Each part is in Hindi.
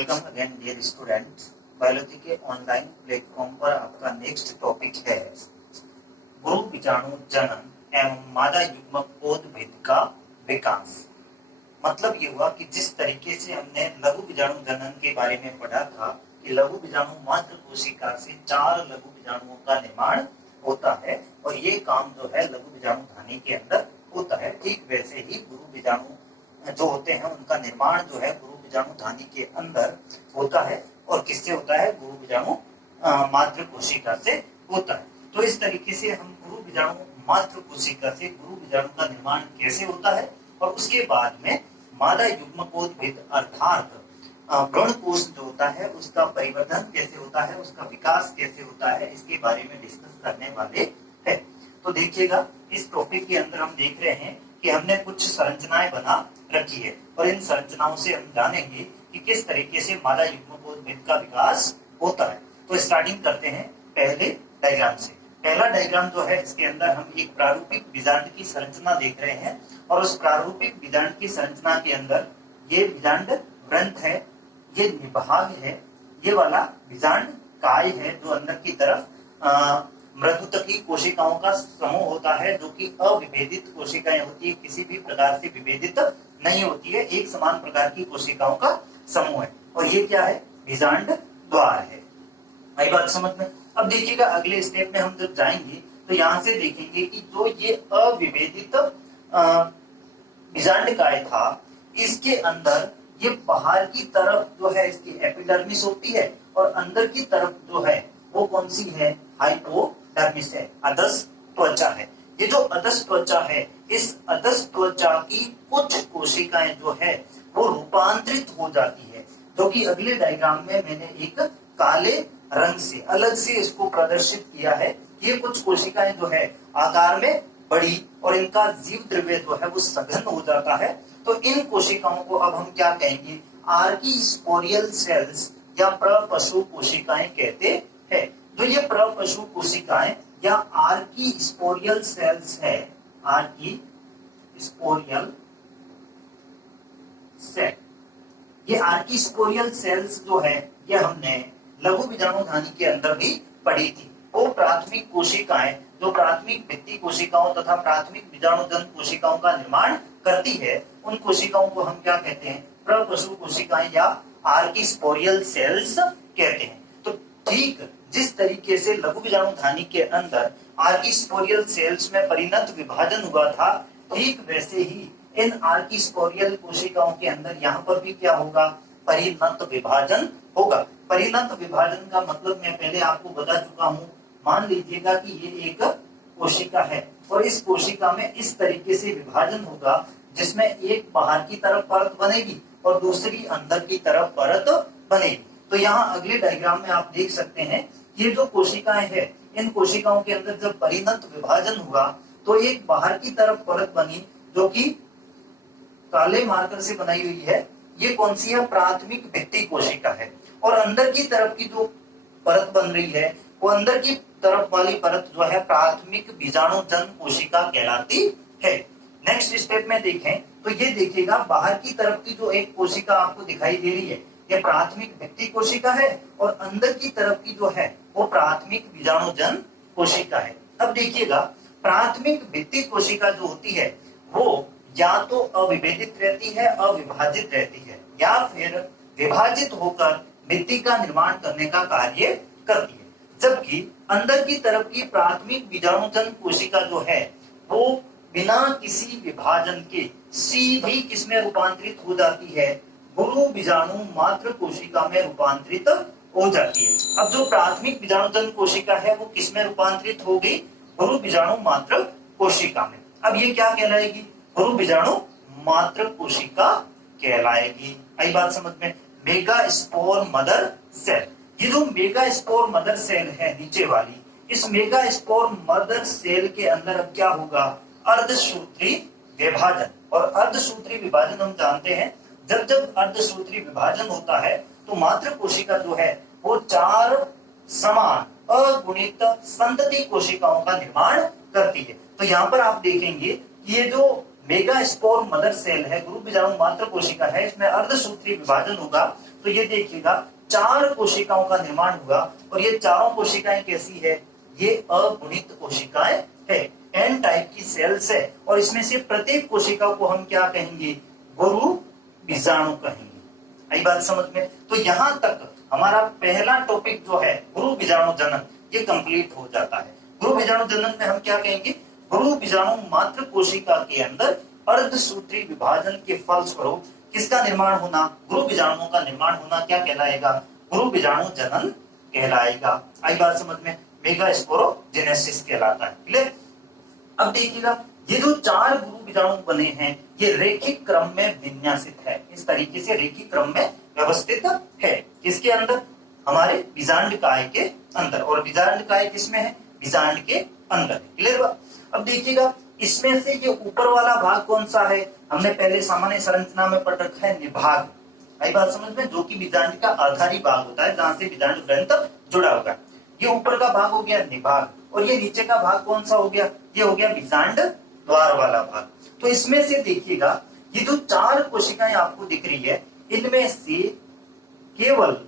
Welcome again dear students. Biology के ऑनलाइन प्लेटफॉर्म पर आपका नेक्स्ट टॉपिक है गुरु बीजाणु जनन एवं मादा युग्मकोद्भिद का विकास। मतलब ये हुआ कि जिस तरीके से हमने लघु बीजाणु जनन के बारे में पढ़ा था कि लघु बीजाणु मात्र कोशिका से 4 लघु बीजाणुओं का निर्माण होता है और ये काम जो है लघु बीजाणु धानी के अंदर होता है, ठीक वैसे ही गुरु बीजाणु जो होते हैं उनका निर्माण जो है गुरु बीजाणु धानी के अंदर होता है और किससे होता है? गुरु बीजाणु मात्र कोशिका से होता है। तो इस तरीके से हम गुरु बीजाणु मात्र कोशिका से गुरु बीजाणु का निर्माण कैसे होता है और उसके बाद में मादा युग्मकोद्भिद अर्थात भ्रूण कोश जो होता है उसका परिवर्धन कैसे होता है, उसका विकास कैसे होता है, इसके बारे में डिस्कस करने वाले हैं। तो देखिएगा इस टॉपिक के अंदर हम देख रहे हैं कि हमने कुछ संरचनाएं बना रखी है और इन संरचनाओं से हम जानेंगे कि किस तरीके से मादा युग्मकोद्भिद का विकास होता है। तो स्टार्टिंग करते हैं पहले डायग्राम से। पहला डायग्राम जो है इसके अंदर हम एक प्रारूपिक बीजांड की संरचना देख रहे हैं और उस प्रारूपिक बीजांड की संरचना के अंदर ये बीजांड ग्रंथ है, ये निभाग है, ये वाला बीजांड काय है जो अंदर की तरफ मृदुतकी कोशिकाओं का समूह होता है जो कि अविभेदित कोशिकाएं होती है, किसी भी प्रकार से विभेदित नहीं होती है, एक समान प्रकार की कोशिकाओं का समूह है। और ये क्या है? बीजांड द्वार है। आई बात समझ में? अब देखिएगा अगले स्टेप में हम जब जाएंगे तो यहाँ से देखेंगे कि जो ये अविभेदित बीजांड काय था इसके अंदर ये बाहर की तरफ जो है इसकी एपिडर्मिस होती है और अंदर की तरफ जो है वो कौन सी है? हाइपोडर्मिस है, अधस त्वचा है। ये जो अधस त्वचा है इस अधस त्वचा की कुछ कोशिकाएं जो है वो रूपांतरित हो जाती है, जो कि अगले डायग्राम में मैंने एक काले रंग से अलग से इसको प्रदर्शित किया है। ये कुछ कोशिकाएं जो है आकार में बड़ी और इनका जीव द्रव्य जो है वो सघन हो जाता है। तो इन कोशिकाओं को अब हम क्या कहेंगे? आर्कीस्पोरियल सेल्स या प्रपशु कोशिकाएं कहते हैं। तो ये प्रपशु कोशिकाएं या आर्कीस्पोरियल सेल्स है, आर्कीस्पोरियल सेल। ये आर्कीस्पोरियल सेल्स जो है ये हमने लघु बीजाणु धानी के अंदर भी पढ़ी थी। वो प्राथमिक कोशिकाएं जो प्राथमिक भित्ति कोशिकाओं तथा प्राथमिक बीजाणुजन कोशिकाओं का निर्माण करती है उन कोशिकाओं को हम क्या कहते हैं? प्रपशु कोशिकाएं या आर्कीस्पोरियल सेल्स कहते हैं। तो ठीक जिस तरीके से लघु बीजाणु धानी के अंदर आर्कीस्पोरियल सेल्स में परिणत विभाजन हुआ था, ठीक वैसे ही इन आर्कीस्पोरियल कोशिकाओं के अंदर यहाँ पर भी क्या होगा? परिणत विभाजन होगा। परिणत विभाजन का मतलब मैं पहले आपको बता चुका हूँ। मान लीजिएगा कि ये एक कोशिका है और इस कोशिका में इस तरीके से विभाजन होगा जिसमें एक बाहर की तरफ परत बनेगी और दूसरी अंदर की तरफ परत बनेगी। तो यहाँ अगले डायग्राम में आप देख सकते हैं ये जो कोशिकाएं हैं इन कोशिकाओं के अंदर जब परिणत विभाजन हुआ तो एक बाहर की तरफ परत बनी जो कि काले मार्कर से बनाई हुई है। ये कौन सी है? प्राथमिक भित्ति कोशिका है। और अंदर की तरफ की जो परत बन रही है वो अंदर की तरफ वाली परत जो है प्राथमिक बीजाणुजन कोशिका कहलाती है। नेक्स्ट स्टेप में देखें तो ये देखिएगा बाहर की तरफ की जो एक कोशिका आपको दिखाई दे रही है ये प्राथमिक भित्ति कोशिका है और अंदर की तरफ की जो है वो प्राथमिक बीजाणुजन कोशिका है। अब देखिएगा प्राथमिक भित्ति कोशिका जो होती है वो या तो अविभेदित रहती है, अविभाजित रहती है, या फिर विभाजित होकर भित्ति का निर्माण करने का कार्य करती है। जबकि अंदर की तरफ की प्राथमिक बीजाणुजन कोशिका जो है वो बिना किसी विभाजन के सीधी किसमें रूपांतरित हो जाती है? गुरु बीजाणु मात्र कोशिका में रूपांतरित हो जाती है। अब जो प्राथमिक बीजाणुजन कोशिका है वो किसमें रूपांतरित होगी? गुरु बीजाणु मात्र कोशिका में। अब ये क्या कहलाएगी? गुरु बीजाणु मात्र कोशिका कहलाएगी। आई बात समझ में? Megaspore mother cell. ये जो मेगा स्पोर मदर सेल है नीचे वाली, इस मेगा स्पोर मदर सेल के अंदर अब क्या होगा? अर्धसूत्री विभाजन। और अर्धसूत्री विभाजन हम जानते हैं जब जब अर्धसूत्री विभाजन होता है तो मात्र कोशिका जो है वो 4 समान अगुणित संतति कोशिकाओं का निर्माण करती है। तो यहाँ पर आप देखेंगे कि ये जो मेगा स्पोर मदर सेल है, गुरु बीजाणु मात्र कोशिका है, इसमें अर्धसूत्री विभाजन होगा। तो ये देखिएगा 4 कोशिकाओं का निर्माण हुआ और ये चारों कोशिकाएं कैसी है, ये अगुणित कोशिकाएं है, एन टाइप की सेल्स है और इसमें से प्रत्येक कोशिका को हम क्या कहेंगे, गुरु बीजाणु कहेंगे। आई बात समझ में? तो यहां तक हमारा पहला टॉपिक जो है गुरु बीजाणु जनन, ये कंप्लीट हो जाता है। गुरु बीजाणु जनन में हम क्या कहेंगे, गुरु बीजाणु मात्र कोशिका के अंदर अर्धसूत्री विभाजन के फलस्वरूप किसका निर्माण होना, गुरु बीजाणुओं का निर्माण होना क्या कहलाएगा, गुरु बीजाणु जनन कहलाएगा। आई बात समझ में? मेगा स्पोरोजेनेसिस कहलाता है। क्लियर? अब देखिएगा ये जो 4 गुरु बीजाणु बने हैं ये रेखिक क्रम में विन्यासित है, इस तरीके से रेखिक क्रम में व्यवस्थित है। किसके अंदर, हमारे बीजांडकाय के अंदर, और बीजांडकाय किसमें है, बीजांड के अंदर। क्लियर? अब देखिएगा इसमें से ये ऊपर वाला भाग कौन सा है, हमने पहले सामान्य संरचना में पढ़ रखा है निभाग। आई बात समझ में? जो कि बीजांड का आधारी भाग होता है जहां से बीजांड ग्रंथ जुड़ा होगा। ये ऊपर का भाग हो गया निभाग और ये नीचे का भाग कौन सा हो गया, ये हो गया बीजांड द्वार वाला भाग। तो इसमें से देखिएगा ये जो 4 कोशिकाएं आपको दिख रही है इनमें से केवल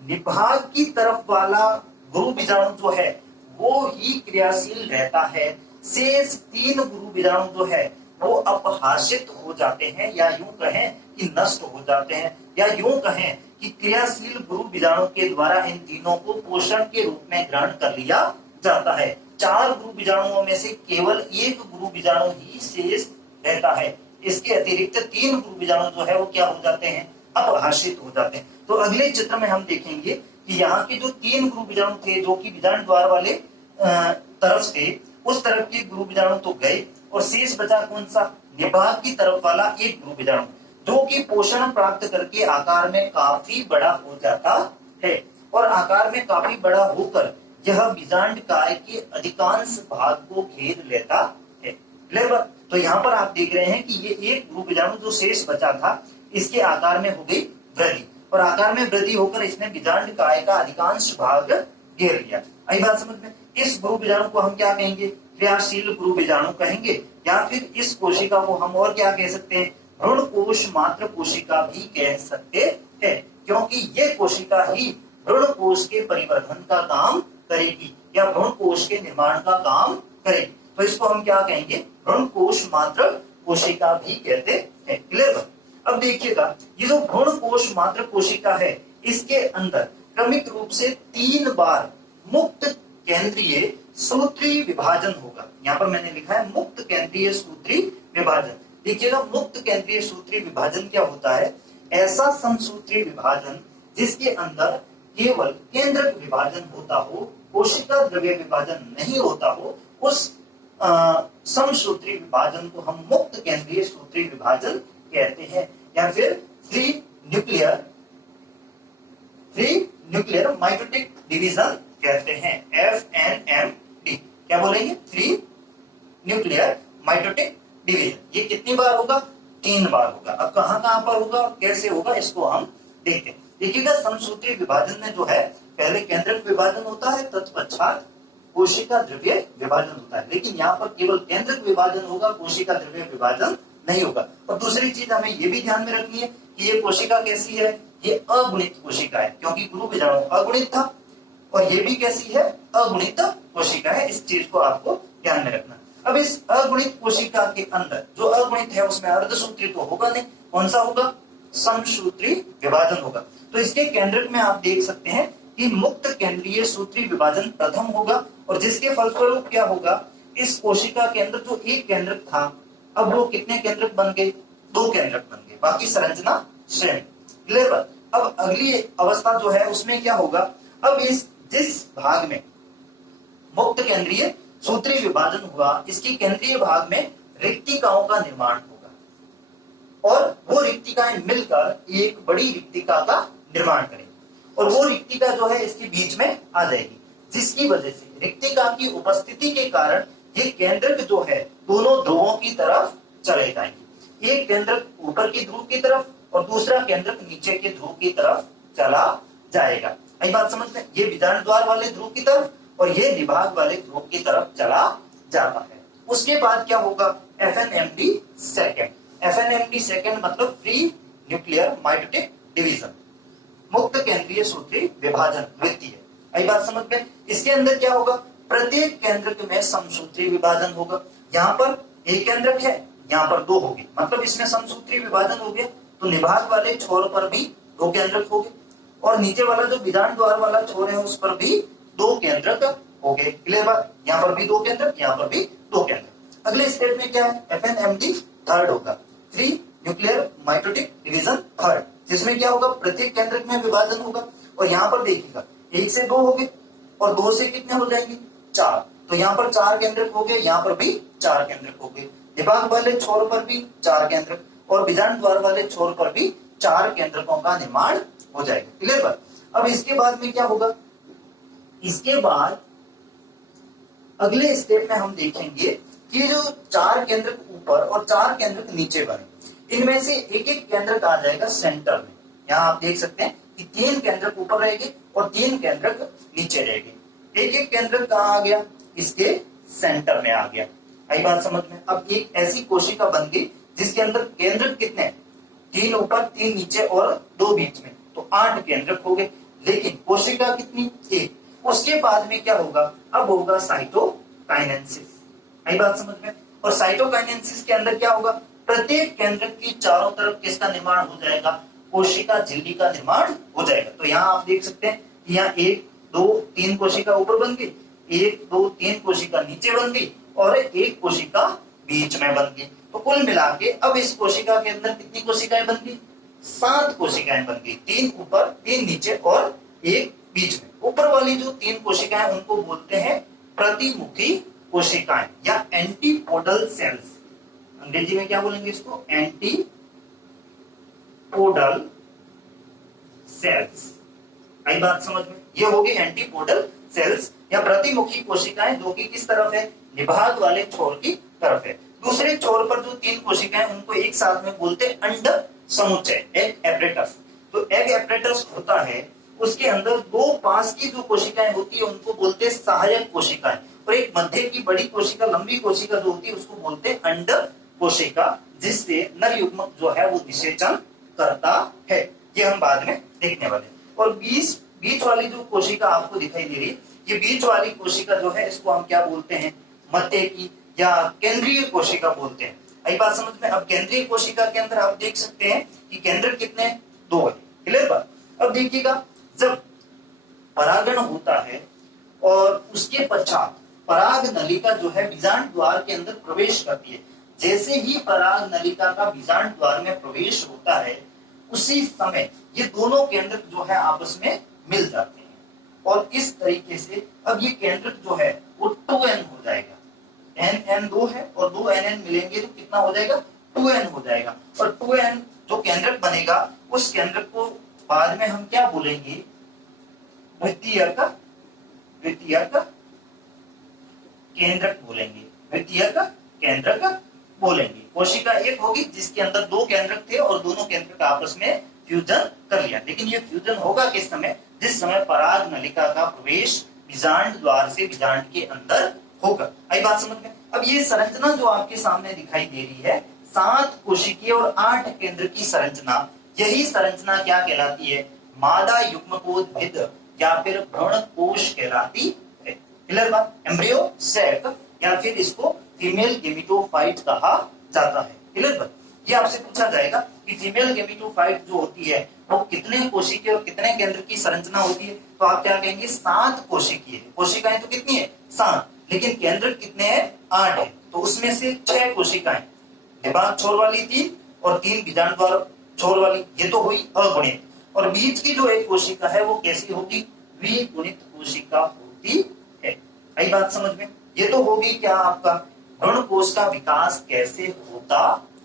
निभाग की तरफ वाला गुरु बीजाणु जो है वो ही क्रियाशील रहता है। शेष 3 गुरु बीजाणु जो है वो अपहासित हो जाते हैं या यूं कहें कि नष्ट हो जाते हैं, या यूं कहें कि क्रियाशील गुरु बीजाणु के द्वारा इन तीनों को पोषण के रूप में ग्रहण कर लिया जाता है। 4 गुरु बीजाणुओं में से केवल 1 गुरु बीजाणु ही शेष रहता है। इसके अतिरिक्त 3 गुरु बीजाणु जो है वो क्या हो जाते हैं, अपहासित हो जाते हैं। तो अगले चित्र में हम देखेंगे कि यहाँ के जो 3 गुरु बीजाणु थे जो कि बीजांड द्वार वाले तरफ से, उस तरफ के गुरु बीजाणु तो गए और शेष बचा कौन सा, निभाग की तरफ वाला 1 गुरु बीजाणु जो कि पोषण प्राप्त करके आकार में काफी बड़ा हो जाता है और आकार में काफी बड़ा होकर यह बीजांडकाय के अधिकांश भाग को घेर लेता है। क्लियर? तो यहाँ पर आप देख रहे हैं कि ये 1 गुरु बीजाणु जो शेष बचा था इसके आकार में हो गई वृद्धि और आकार में वृद्धि होकर इसने बीजांडकाय का अधिकांश भाग घेर लिया। आई बात समझ में? इस गुरु बीजाणु को हम क्या कहेंगे, क्रियाशील गुरु बीजाणु कहेंगे, या फिर इस कोशिका को हम और क्या कह सकते हैं, भ्रूण कोश मात्र कोशिका भी कह सकते हैं, क्योंकि ये कोशिका ही भ्रूण कोश के परिवर्धन का काम करेगी या भ्रूण कोश के निर्माण का काम करेगी। तो इसको हम क्या कहेंगे, भ्रूण कोश मात्र कोशिका भी कहते हैं। क्लियर? अब देखिएगा ये जो भ्रूण कोश मात्र कोशिका है इसके अंदर क्रमिक रूप से 3 बार मुक्त केंद्रीय सूत्री विभाजन होगा। यहाँ पर मैंने लिखा है मुक्त केंद्रीय सूत्री विभाजन। देखिएगा मुक्त केंद्रीय सूत्री विभाजन क्या होता है, ऐसा समसूत्री विभाजन जिसके अंदर केवल केंद्रक विभाजन होता हो, कोशिका द्रव्य विभाजन नहीं होता हो, उस समसूत्री विभाजन को हम मुक्त केंद्रीय सूत्री विभाजन कहते हैं, या फिर फ्री न्यूक्लियर माइटोटिक डिवीजन कहते हैं, FNMD। क्या बोलेंगे, फ्री न्यूक्लियर माइटोटिक डिवीजन। ये कितनी बार होगा, 3 बार होगा। अब कहां कहां पर होगा और कैसे होगा इसको हम देखते हैं। देखिएगा समसूत्री विभाजन में जो है पहले केंद्रक विभाजन होता है, तत्पश्चात कोशिका द्रव्य विभाजन होता है, लेकिन यहाँ पर केवल केंद्रक विभाजन होगा, कोशिका द्रव्य विभाजन नहीं होगा। और दूसरी चीज हमें ये भी ध्यान में रखनी है कि ये कोशिका कैसी है, ये अगुणित कोशिका है, क्योंकि गुरु बीजाणु अगुणित था, और ये भी कैसी है, अगुणित कोशिका है। इस चीज को आपको ध्यान में रखना। अब इस अगुणित कोशिका के अंदर जो अगुणित है उसमें अर्धसूत्री तो होगा नहीं, कौन सा होगा, समसूत्री विभाजन होगा। तो इसके केंद्रक में आप देख सकते हैं कि मुक्त केंद्रीय सूत्री विभाजन प्रथम होगा, और जिसके फलस्वरूप क्या होगा, इस कोशिका के अंदर जो 1 केंद्रक था अब वो कितने केंद्रक बन गए, 2 केंद्रक बन गए, बाकी संरचना सेम। क्लियर? अब अगली अवस्था जो है उसमें क्या होगा, अब इस जिस भाग में मुक्त केंद्रीय सूत्री विभाजन हुआ इसकी केंद्रीय भाग में रिक्तिकाओं का निर्माण होगा और वो रिक्तिकाएं मिलकर एक बड़ी रिक्तिका का निर्माण करेंगी, और वो रिक्तिका जो है इसके बीच में आ जाएगी, जिसकी वजह से रिक्तिका की उपस्थिति के कारण ये केंद्रक जो है दोनों ध्रुवों की तरफ चले जाएंगे। एक केंद्रक ऊपर की ध्रुव की तरफ और दूसरा केंद्रक नीचे के ध्रुव की तरफ चला जाएगा। यही बात समझ में, ये बीजांड द्वार वाले ध्रुव की तरफ और ये निभाग वाले ध्रुव की तरफ चला जाता है। उसके बाद क्या होगा, FNMD सेकेंड। FNMD सेकेंड मतलब फ्री न्यूक्लियर माइटोटिक डिवीजन, मुक्त केंद्रीय सूत्री विभाजन द्वितीय। आई बात समझ में? इसके अंदर क्या होगा, प्रत्येक केंद्रक में समसूत्री विभाजन होगा। यहाँ पर एक केंद्रक है, यहाँ पर दो होंगे, मतलब इसमें समसूत्री विभाजन हो गया, तो निभाग वाले छोर पर भी दो केंद्रक हो गए, और नीचे वाला जो विधान द्वार वाला छोर है उस पर भी दो केंद्रक हो गए। क्लियर बात? यहाँ पर भी दो केंद्रक, यहाँ पर भी दो केंद्रक। अगले स्टेप में क्या है, FNMD थर्ड होगा, free nuclear mitotic division third, जिसमें क्या होगा, प्रत्येक केंद्रक में विभाजन होगा। और यहाँ पर देखिएगा, एक से दो हो गए और दो से कितने हो जाएंगे, चार, तो यहाँ पर चार केंद्रक हो गए, यहाँ पर भी चार केंद्रक हो गए। निभाग वाले छोर पर भी चार केंद्रक और विधान द्वार वाले छोर पर भी चार केंद्रकों का निर्माण हो जाएगा। क्लियर बात? अब इसके बाद में क्या होगा, इसके बाद अगले स्टेप में हम देखेंगे कि जो चार केंद्रक ऊपर और चार केंद्रक नीचे बने, इनमें से एक एक केंद्रक आ जाएगा सेंटर में। यहाँ आप देख सकते हैं कि तीन केंद्रक ऊपर रहेंगे और तीन केंद्रक नीचे रहेंगे। एक एक केंद्रक कहाँ आ गया, इसके सेंटर में आ गया। आई बात समझ में? अब एक ऐसी कोशिका बन गई जिसके अंदर केंद्रक कितने, तीन ऊपर तीन नीचे और दो बीच में, तो 8 केंद्रक हो गए। लेकिन कोशिका कितनी, एक। उसके बाद में क्या होगा, अब होगा साइटोकाइनेसिस। आई बात समझ में? और साइटोकाइनेसिस के अंदर क्या होगा, प्रत्येक केंद्रक की चारों तरफ किसका निर्माण हो जाएगा, कोशिका झिल्ली का निर्माण हो जाएगा। तो यहाँ आप देख सकते हैं कि यहाँ 1 2 3 कोशिका ऊपर बन गई, 1 2 3 कोशिका नीचे बन गई और एक कोशिका बीच में बन गई। तो कुल मिला के अब इस कोशिका के अंदर कितनी कोशिकाएं बन गई, 7 कोशिकाएं बन गई, 3 ऊपर 3 नीचे और एक बीच में। ऊपर वाली जो 3 कोशिकाएं उनको बोलते हैं प्रतिमुखी कोशिकाएं या एंटीपोडल सेल्स। अंग्रेजी में क्या बोलेंगे इसको, एंटीपोडल सेल्स। आई बात समझ में? ये होगी एंटीपोडल सेल्स या प्रतिमुखी कोशिकाएं, जो कि किस तरफ है, निभाग वाले छोर की तरफ है। दूसरे छोर पर जो 3 कोशिकाएं उनको एक साथ में बोलते हैं अंड समुच्चय, एग एपरेटस। तो एग एपरेटस होता है, उसके अंदर दो पास की जो कोशिकाएं होती है उनको बोलते हैं सहायक कोशिकाएं, और एक मध्य की बड़ी कोशिका, लंबी कोशिका जो होती है उसको बोलते हैं अंड कोशिका, जिससे नर युग्मक जो है वो निषेचन करता है। ये हम बाद में देखने वाले। और बीच वाली जो कोशिका आपको दिखाई दे रही है, ये बीच वाली कोशिका जो है इसको हम क्या बोलते हैं, मध्य की या केंद्रीय कोशिका बोलते हैं। आई बात समझ में? अब केंद्रीय कोशिका के अंदर आप देख सकते हैं कि केंद्र कितने, 2 है। क्लियर बात? अब देखिएगा, जब परागण होता है और उसके पश्चात पराग नलिका जो है बीजांड द्वार के अंदर प्रवेश करती है, जैसे ही पराग नलिका का बीजांड द्वार में प्रवेश होता है उसी समय ये दोनों केंद्रक जो है आपस में मिल जाते हैं, और इस तरीके से अब ये केंद्रक जो है वो 2n हो जाएगा। n 2 है और 2 n मिलेंगे तो कितना हो जाएगा, 2n हो जाएगा। और 2n जो केंद्रक बनेगा उस केंद्रक को बाद में हम क्या बोलेंगे, द्वितीयक केंद्रक बोलेंगे, द्वितीयक केंद्रक बोलेंगे। कोशिका एक होगी जिसके अंदर 2 केंद्रक थे और दोनों केंद्रक आपस में फ्यूजन कर लिया। लेकिन ये फ्यूजन होगा किस समय, जिस समय पराग नलिका का प्रवेश बीजांड द्वार से बीजांड के अंदर होगा। आई बात समझ में? अब ये संरचना जो आपके सामने दिखाई दे रही है, 7 कोशिकीय और 8 केंद्र की संरचना, यही संरचना क्या कहलाती है, मादा युग्मकोद्भिद या फिर भ्रूण कोश कहलाती है। क्लियर बात? एम्ब्रियो सैक या फिर इसको फीमेल गेमिटोफाइट कहा जाता है। क्लियर बात? ये आपसे पूछा जाएगा कि फीमेल गेमिटोफाइट जो होती है वो कितने कोशिकीय और कितने केंद्र की संरचना होती है, तो आप क्या कहेंगे, 7 कोशिकीय। कोशिकाएं तो कितनी है, 7, लेकिन केंद्र कितने हैं, 8 है। तो उसमें से 6 कोशिकाएं निभाग छोर वाली 3 और 3 बीजांड द्वार छोर वाली, ये तो हुई अगुणित। और बीच की जो एक कोशिका है वो कैसी होगी, द्विगुणित कोशिका होती है। आई बात समझ में? ये तो होगी क्या आपका भ्रूण कोश का विकास कैसे होता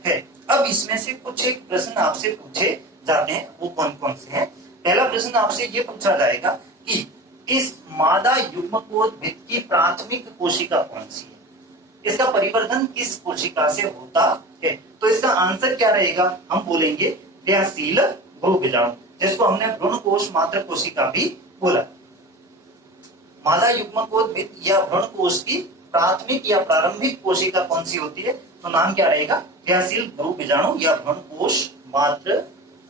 है। अब इसमें से कुछ एक प्रश्न आपसे पूछे जाते हैं, वो कौन कौन से हैं। पहला प्रश्न आपसे ये पूछा जाएगा कि इस मादा युग्मकोद्भिद की प्राथमिक कोशिका कौन सी है, इसका परिवर्धन किस कोशिका से होता है। तो इसका आंसर क्या रहेगा, हम बोलेंगे क्रियाशील भ्रूणबीजाणु, जिसको हमने भ्रूण कोश मात्र कोशिका भी बोला। मादा युग्मकोद्भिद या भ्रूण कोश की प्राथमिक या प्रारंभिक कोशिका कौन सी होती है, तो नाम क्या रहेगा, क्रियाशील ध्रुव बीजाणु या भ्रूणकोश मात्र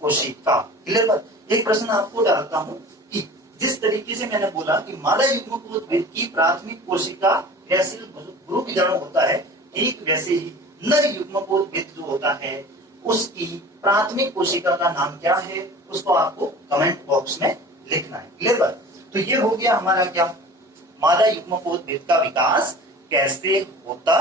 कोशिका। क्लियर बात। एक प्रश्न आपको डालता हूं कि जिस तरीके से मैंने बोला कि मादा युग्मकोद्भिद की प्राथमिक कोशिका क्रियाशील ध्रुव बीजाणु होता है, ठीक वैसे ही नर युग्मकोद्भिद जो होता है उसकी प्राथमिक कोशिका का नाम क्या है, उसको आपको कमेंट बॉक्स में लिखना है। क्लियर बात। तो ये हो गया हमारा क्या, मादा युग्मकोद्भिद का विकास कैसे होता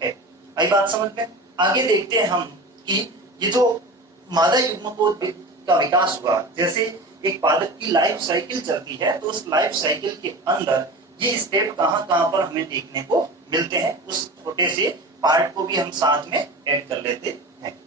है। आई बात समझ में। आगे देखते हैं हम कि ये जो मादा युग्मकोद्भिद का विकास हुआ, जैसे एक पादप की लाइफ साइकिल चलती है, तो उस लाइफ साइकिल के अंदर ये स्टेप कहां कहां पर हमें देखने को मिलते हैं, उस छोटे से पार्ट को भी हम साथ में ऐड कर लेते हैं।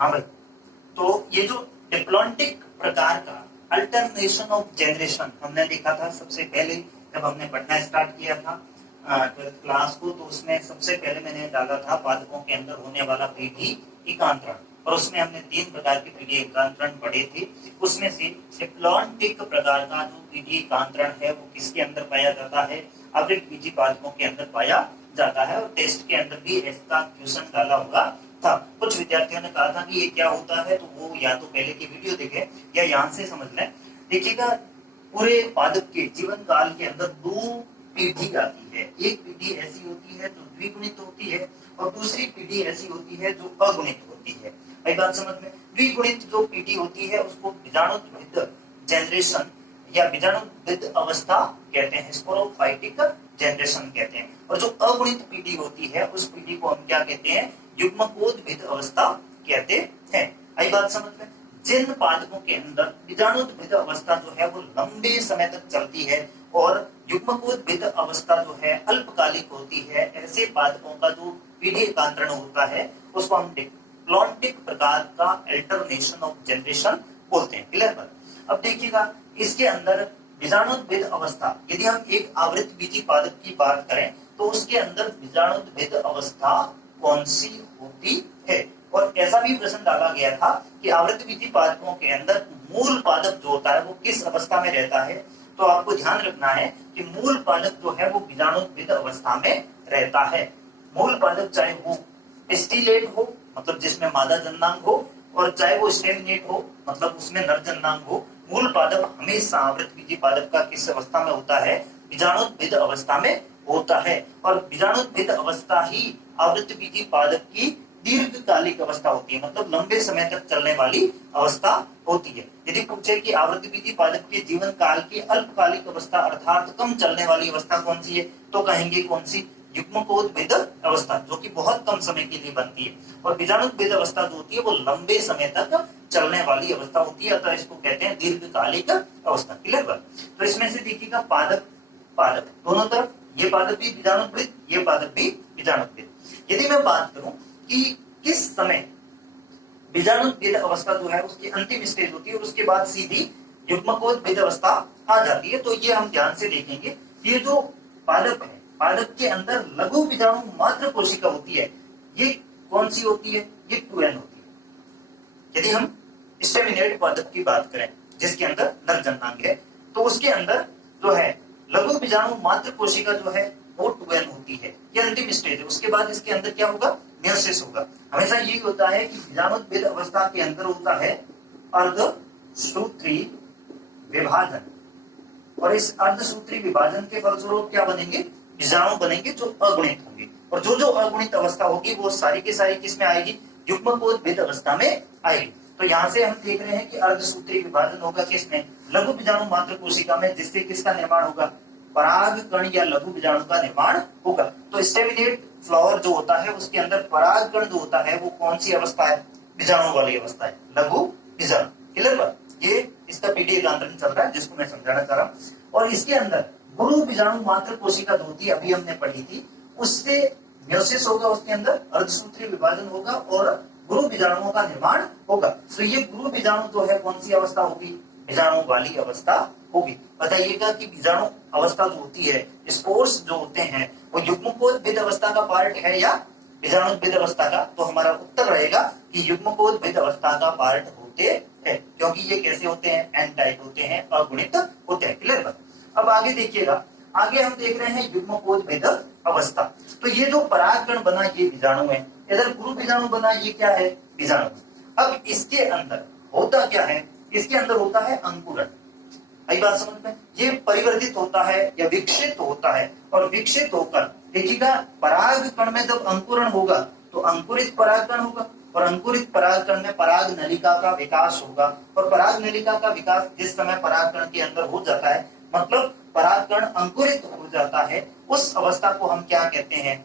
हाँ भाई, तो ये जो डिप्लॉन्टिक प्रकार का अल्टरनेशन ऑफ जनरेशन हमने देखा था सबसे पहले जब हमने पढ़ना स्टार्ट किया था क्लास को, तो उसमें सबसे पहले मैंने डाला था पादपों के अंदर होने वाला पीढ़ी एकांतरण, और उसमें हमने 3 प्रकार के पीढ़ी एकांतरण पढ़े थे। उसमें से डिप्लॉन्टिक प्रकार का जो पीढ़ी एकांतरण है वो किसके अंदर पाया जाता है, अवृक्त बीजी पादपों के अंदर पाया जाता है। और टेस्ट के अंदर भी इसका क्वेश्चन डाला हुआ था। कुछ विद्यार्थियों ने कहा था कि ये क्या होता है, तो वो या तो पहले की वीडियो देखें या यहाँ से समझ लें। देखिएगा, पूरे पादप के जीवन काल के अंदर 2 पीढ़ी आती है। एक पीढ़ी ऐसी होती है जो द्विगुणित होती है, और दूसरी पीढ़ी ऐसी होती है जो अगुणित होती है। आई बात समझ में। द्विगुणित जो पीढ़ी होती है उसको बीजाणुद्भिद जनरेशन या बीजाणुद्भिद अवस्था कहते हैं, स्पोरोफाइटिक जनरेशन कहते हैं। और जो अगुणित पीढ़ी होती है उस पीढ़ी को हम क्या कहते हैं, युग्मकोद्भिद अवस्था कहते हैं। आई बात समझ में। जिन पादपों के अंदर बीजाणुद्भिद अवस्था जो है वो लंबे समय तक चलती है और युग्मकोद्भिद अवस्था जो है अल्पकालिक होती है, ऐसे पादपों का जो पीढ़ी एकांतरण होता है उसको हम डिप्लॉन्टिक प्रकार का अल्टरनेशन ऑफ जनरेशन बोलते हैं। क्लियर बात। अब देखिएगा, इसके अंदर बीजाणुद्भिद अवस्था, यदि हम एक आवृत बीजी पादप की बात करें तो उसके अंदर बीजाणुद्भिद अवस्था कौन सी होती है। और ऐसा भी प्रश्न डाला गया था कि आवृत बीजी पादपों के अंदर मूल पादप जो होता है वो किस अवस्था में रहता है, तो आपको ध्यान रखना है कि मूल पादप जो है वो बीजाणुद्भिद अवस्था में रहता है। मूल पादप चाहे वो स्टिलेट हो, मतलब जिसमें मादा जननांग हो, और चाहे वो स्टेमिनेट हो, मतलब उसमें नर जननांग हो, मूल पादप हमेशा आवृत बीजी पादप का किस अवस्था में होता है, बीजाणुद्भिद अवस्था में होता है। और बीजाणुद्भिद अवस्था ही आवृत बीजी पादप की दीर्घकालिक अवस्था होती है, मतलब लंबे समय तक चलने वाली अवस्था होती है। यदि पूछे कि आवृत बीजी पादप के जीवन काल की अल्पकालिक अवस्था अर्थात कम चलने वाली अवस्था कौन सी है, तो कहेंगे कौन सी, युग्मकोद्भिद अवस्था, जो कि बहुत कम समय के लिए बनती है। और बीजाणुद्भिद अवस्था जो होती है वो लंबे समय तक चलने वाली अवस्था होती है, अतः इसको कहते हैं दीर्घकालिक अवस्था। क्लियर बात। तो इसमें से देखिएगा, पादप पादप दोनों तरफ, ये पादप भी बीजाणुद्भिद, ये पादप भी बीजाणुद्भिद। यदि मैं बात करूं कि किस समय बीजाणुद्भिद अवस्था जो है उसकी अंतिम स्टेज होती है और उसके बाद सीधी युग्मकोद्भिद अवस्था आ जाती है, तो ये हम ध्यान से देखेंगे। ये जो पादप है, पादप के अंदर लघु बीजाणु मात्र कोशिका होती है, ये कौन सी होती है, ये 2n होती है। यदि हम स्टेमिनेट पादप की बात करें जिसके अंदर नर जननांग है, तो उसके अंदर जो है लघु बीजाणु मात्र कोशिका जो है वो 2n होती है, ये अंतिम स्टेज है। उसके बाद इसके अंदर क्या होगा, मेयोसिस होगा। हमेशा यही होता है कि बीजाणुद्भिद अवस्था के अंदर होता है अर्धसूत्री विभाजन, और इस अर्धसूत्री विभाजन के फलस्वरूप क्या बनेंगे, बीजाणु बनेंगे जो अगुणित होंगे। और जो जो अगुणित अवस्था होगी वो सारी की सारी किसमें आएगी, युग्मकोद्भिद अवस्था में आएगी। तो यहाँ से हम देख रहे हैं कि अर्धसूत्री विभाजन होगा किसमें, लघु बीजाणु मात्र कोशिका में, जिससे किसका निर्माण होगा, पराग कण या लघु बीजाणु का निर्माण होगा। तो स्टेमिनेट फ्लावर जो होता है उसके अंदर पराग कण जो होता है वो कौन सी अवस्था है, बीजाणु वाली अवस्था है, लघु बीजाणु। क्लियर बात। ये इसका पीढ़ी एकांतरण चल रहा है जिसको मैं समझाना चाह रहा हूँ। और इसके अंदर गुरु बीजाणु मात्र कोशिका जो होती है, अभी हमने पढ़ी थी, उससे मेयोसिस होगा, उसके अंदर अर्धसूत्री विभाजन होगा और गुरु बीजाणुओं का निर्माण होगा। तो ये गुरु बीजाणु जो है कौन सी अवस्था होगी, बीजाणु वाली अवस्था होगी। बताइएगा कि बीजाणु अवस्था जो होती है, स्पोर्स जो होते हैं, वो युग्मकोद्भिद अवस्था का पार्ट है या बीजाणुद्भिद अवस्था का, तो हमारा उत्तर रहेगा कि युग्मकोद्भिद अवस्था का पार्ट होते है, क्योंकि ये कैसे होते हैं, एन टाइप होते हैं, अगुणित होते हैं। क्लियर बात। अब आगे देखिएगा, आगे हम देख रहे हैं युग्मकोज भेद अवस्था। तो ये जो परागकण बना ये बीजाणु है, इधर गुरु बीजाणु बना ये क्या है, बीजाणु। अब इसके अंदर होता क्या है, इसके अंदर होता है अंकुरण। आई बात समझ में, ये परिवर्तित होता है या विकसित होता है, और विकसित होकर देखिएगा परागकण में जब अंकुरण होगा तो अंकुरित परागकण होगा, और अंकुरित परागकण में पराग नलिका का विकास होगा, और पराग नलिका का विकास जिस समय परागकण के अंदर हो जाता है, मतलब परागकण अंकुरित हो जाता है, उस अवस्था को हम क्या कहते हैं,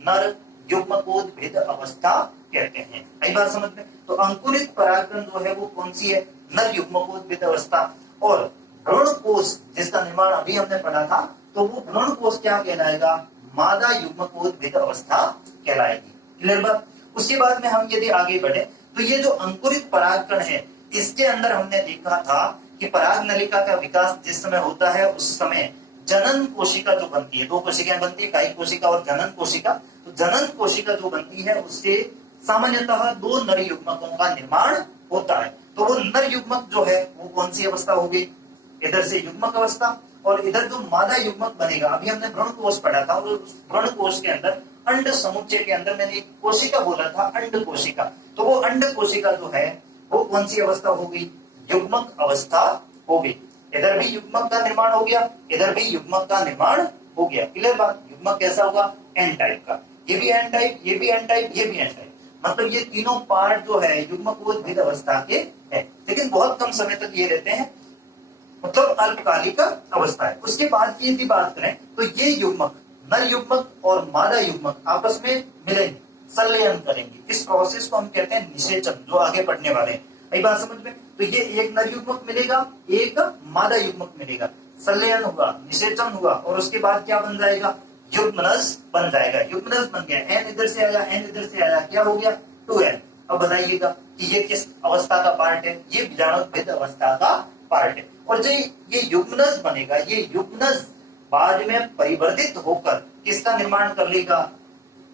नर युग्मकोज भेद अवस्था कहते हैं। आई बात समझ में। तो अंकुरित परागकण जो है वो कौन सी है, नर युग्मकोज भेद अवस्था। और भ्रूण कोश जिसका निर्माण अभी हमने पढ़ा था, तो वो भ्रूण कोश क्या कहलाएगा, मादा युग्मकोज भेद अवस्था कहलाएगी। क्लियर बात। उसके बाद में हम यदि आगे बढ़े तो ये जो अंकुरित परागकण है, इसके अंदर हमने देखा था कि पराग नलिका का विकास जिस समय होता है उस समय जनन कोशिका जो बनती है, दो कोशिकाएं बनती है, कायिक कोशिका और जनन कोशिका। तो जनन कोशिका जो बनती है उससे सामान्यतः दो नर युग्मकों का निर्माण होता है। तो वो नर युग्मक जो है वो कौन सी अवस्था होगी, इधर से युग्मक अवस्था, और इधर जो मादा युग्मक बनेगा, अभी हमने भ्रूण कोश पढ़ा था, और भ्रूण कोश के अंदर अंड समुच्चय के अंदर मैंने एक कोशिका बोला था, अंड कोशिका। तो वो अंड कोशिका जो है वो कौन सी अवस्था होगी, युग्मक अवस्था होगी। इधर भी युग्मक का निर्माण हो गया, इधर भी युग्मक का निर्माण हो गया। क्लियर बात। युग्मक कैसा होगा, एन टाइप का, ये भी एन टाइप, ये भी एन टाइप, ये भी एन टाइप, मतलब ये तीनों पार्ट जो है युग्मकोज भेद अवस्था के है, लेकिन बहुत कम समय तक ये रहते हैं, मतलब अल्पकालिक अवस्था है। उसके बाद की यदि बात करें तो ये युग्मक, नर युग्मक और मादा युग्मक आपस में मिलेंगे, संलयन करेंगे। इस प्रोसेस को हम कहते हैं निषेचन, जो आगे पढ़ने वाले हैं। यही बात समझ में। तो ये एक नर युग्मक मिलेगा, एक मादा युग्मक मिलेगा, संलयन हुआ, निषेचन हुआ, और उसके बाद क्या बन जाएगा, युग्मनज बन जाएगा। युग्मनज बन गया, एन इधर से आया, एन इधर से आया, क्या हो गया, 2n। अब बताइएगा कि ये किस अवस्था का पार्ट है, ये बीजाणु भेद अवस्था का पार्ट है। और जो ये युग्मनज बनेगा, ये युग्मनज बाद में परिवर्तित होकर किसका निर्माण कर लेगा,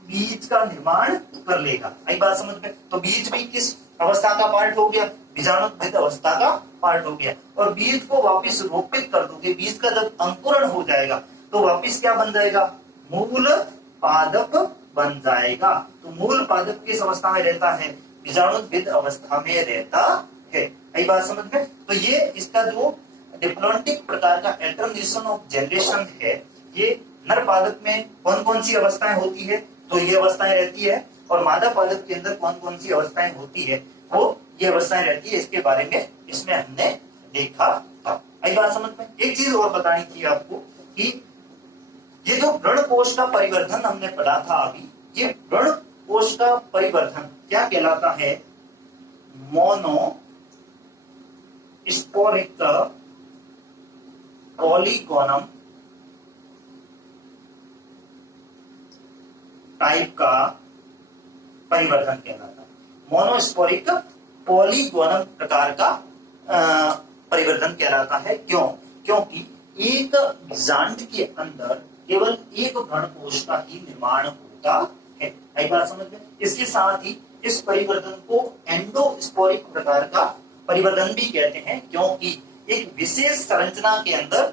बीज का निर्माण कर लेगा। आई बात समझ में। तो बीज भी किस अवस्था का पार्ट हो गया, बीजाणु भेद अवस्था का पार्ट हो गया। और बीज को वापिस रोपित कर दोगे, बीज का जब अंकुरण हो जाएगा तो वापिस क्या बन जाएगा, मूल पादप बन जाएगा। तो मूल पादप किस अवस्था में रहता है, बीजाणु भेद अवस्था में रहता है। यही बात समझ में। तो ये इसका जो डिप्लॉन्टिक प्रकार का अल्टरनेशन ऑफ जनरेशन है, ये नर पादप में कौन कौन सी अवस्थाएं होती है, तो ये अवस्थाएं रहती है, और मादा पादप के अंदर कौन कौन सी अवस्थाएं होती है, वो ये अवस्थाएं रहती है। इसके बारे में इसमें हमने देखा था। यही बात समझ में। एक चीज और बतानी थी आपको कि ये जो भ्रूण कोश का परिवर्धन हमने पढ़ा था अभी, ये भ्रूण कोश का परिवर्धन क्या कहलाता है, मोनो स्पोरिक पॉलीगोनम टाइप का परिवर्धन कहलाता है। मोनोस्पोरिक पॉलीगोनम प्रकार का परिवर्धन कहलाता है। क्यों, क्योंकि एक बीजांड के अंदर केवल एक भ्रूण कोश का ही निर्माण होता है। यही बात समझ में। इसके साथ ही इस परिवर्तन को एंडोस्पोरिक प्रकार का परिवर्तन भी कहते हैं, क्योंकि एक विशेष संरचना के अंदर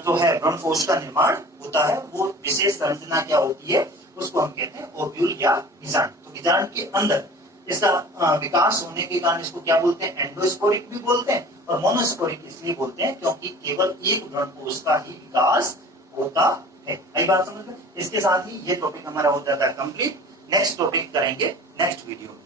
जो है भ्रूण कोश का निर्माण होता है। वो विशेष संरचना क्या होती है, उसको हम कहते हैं ओव्यूल या बीजांड। तो बीजांड के अंदर इसका विकास होने के कारण इसको क्या बोलते हैं, एंडोस्पोरिक भी बोलते हैं, और मोनोस्पोरिक इसलिए बोलते हैं क्योंकि केवल एक भ्रूण कोश का ही विकास होता है। यही बात समझ में। इसके साथ ही ये टॉपिक हमारा हो जाता है कंप्लीट। नेक्स्ट टॉपिक करेंगे नेक्स्ट वीडियो।